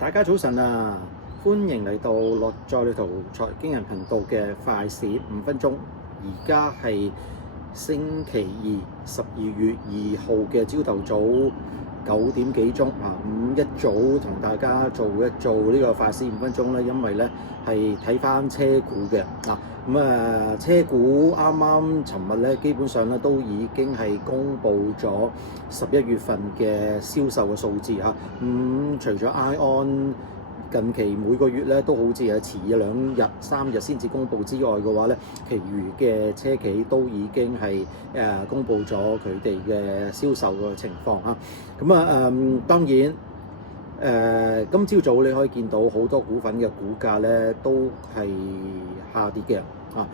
大家早晨啊！歡迎嚟到樂在呢圖財經人頻道嘅快市5分鐘。而家係星期二12月2號嘅朝頭早9點幾鐘啊！咁一早同大家做呢個快市5分鐘咧，因為咧係睇翻車股嘅啊。車股啱啱尋日咧，基本上咧都已經係公布咗11月份嘅銷售嘅數字嚇。除咗 ION 近期每個月咧都好似係遲2日、3日先至公布之外嘅話咧，其餘嘅車企都已經係公布咗佢哋嘅銷售嘅情況嚇。當然今朝早你可以見到好多股份嘅股價咧都係下跌嘅啊。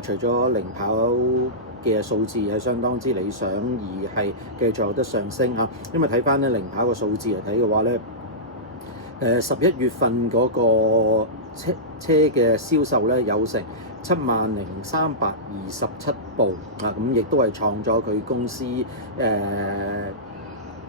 除咗零跑嘅數字係相當之理想，而係繼續有得上升嚇。因為睇翻咧零跑個數字嚟睇嘅話咧，11月份嗰個車嘅銷售咧有成70,327部啊，咁亦都係創咗佢公司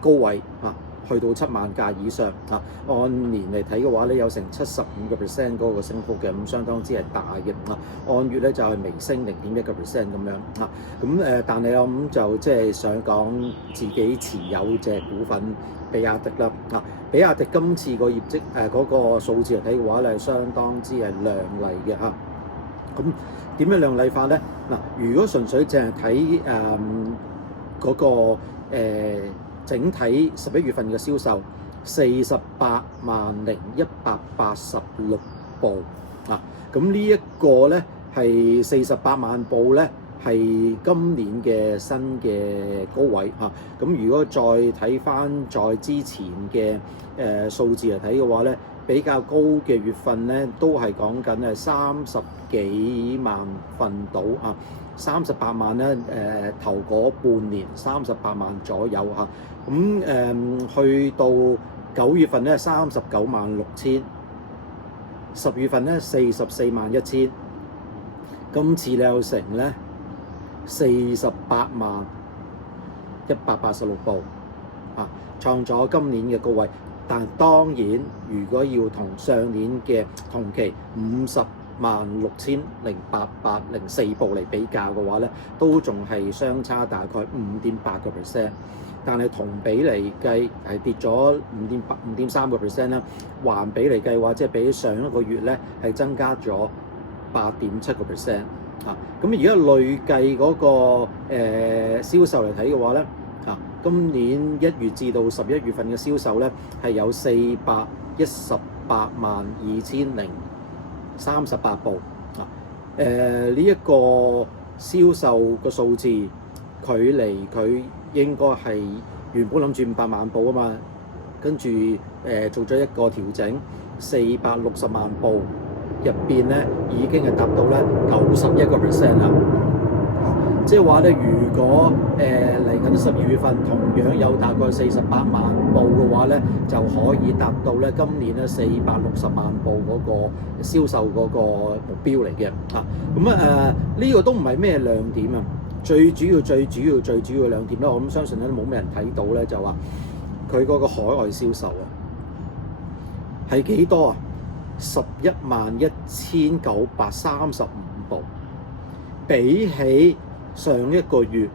高位啊，去到7萬架以上啊。按年嚟睇嘅話咧，有成75% 嗰個升幅嘅，咁相當之係大嘅啊。按月咧就係微升0.1% 咁樣啊。但係我咁就即係想講自己持有隻股份比亞迪啦啊。比亞迪今次個業績嗰個數字嚟睇嘅話咧，係相當之係亮麗嘅嚇。咁點樣亮麗法咧？嗱，如果純粹淨係睇嗰個整體11月份嘅銷售48,186部啊，咁呢一個咧係48萬部咧，係今年嘅新嘅高位嚇。如果再睇翻在之前嘅數字嚟睇嘅話咧，比較高嘅月份咧都係講緊係30幾萬份到啊，38萬咧頭嗰半年38萬左右嚇。去到9月份咧396000，10月份咧441000，今次咧有成咧48,186部啊，創咗今年嘅高位。但當然，如果要同上年嘅同期50,608,804部嚟比較嘅話咧，都仲係相差大概5.8%。但係同比嚟計係跌咗5.3% 啦。環比嚟計嘅話，即係比上一個月咧係增加咗8.7%啊。咁而家累計嗰個銷售嚟睇嘅話咧，今年1月至到11月份嘅銷售咧係有4182038部啊。呢一個銷售嘅數字，距離佢應該係原本諗住500萬部啊嘛，跟住做咗一個調整，460萬部入邊咧已經係達到咧91% 啦。即係話咧，如果嚟緊12月份同樣有大概48萬部嘅話咧，就可以達到咧今年咧460萬部嗰個銷售嗰個目標嚟嘅啊。呢個都唔係咩亮點啊。最主要嘅亮點咧，我諗相信咧都冇咩人睇到咧，就話佢嗰個海外銷售啊係幾多啊？111,935部，比起上一個月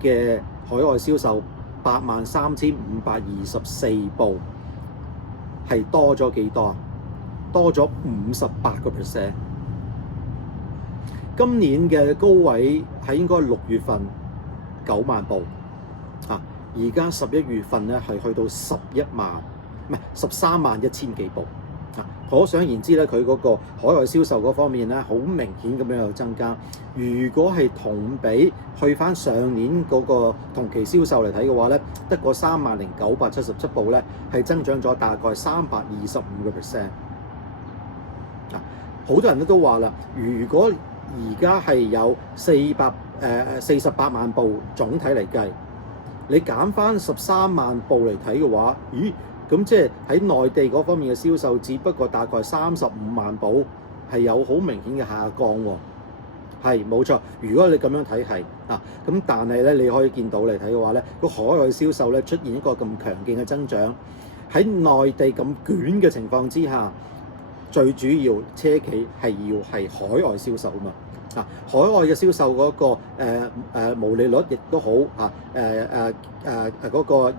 嘅海外銷售83,524部，係多咗幾多啊？多咗58%。今年嘅高位係應該6月份9萬部啊，而家11月份咧係去到131000幾部啊。可想而知咧，佢嗰個海外銷售嗰方面咧，好明顯咁樣有增加。如果係同比去翻上年嗰個同期銷售嚟睇嘅話咧，得個30,977部咧，係增長咗大概325%啊。好多人都話啦，如果而家係有48萬部總體嚟計，你減翻13萬部嚟睇嘅話，咦？咁即係喺內地嗰方面嘅銷售，只不過大概35萬部，係有好明顯嘅下降喎。係冇錯，如果你咁樣睇係啊，咁但係咧你可以見到嚟睇嘅話咧，個海外銷售咧出現一個咁強勁嘅增長，喺內地咁捲嘅情況之下，最主要車企係要係海外銷售啊嘛。海外嘅銷售嗰個毛利率亦都好嗰個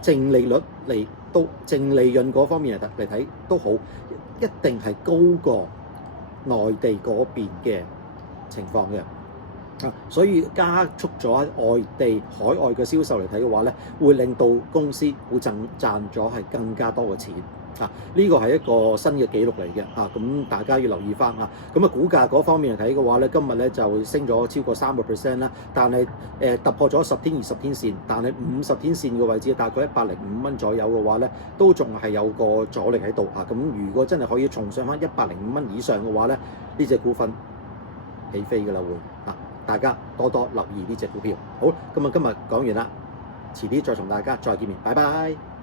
淨利率嚟都淨利潤嗰方面嚟睇都好，一定係高過內地嗰邊嘅情況嘅。所以加速咗海外嘅銷售嚟睇嘅話咧，會令到公司會賺咗係更加多嘅錢。呢個係一個新嘅紀錄嚟嘅咁大家要留意翻咁股價嗰方面嚟睇嘅話咧，今日咧就升咗超過3%啦，但係突破咗10天、20天線，但係50天線嘅位置大概105蚊左右嘅話咧，都仲係有個阻力喺度咁如果真係可以重上翻105蚊以上嘅話咧，呢隻股份起飛㗎啦會大家多多留意呢隻股票。好，今日講完啦，遲啲再同大家再見面，拜拜。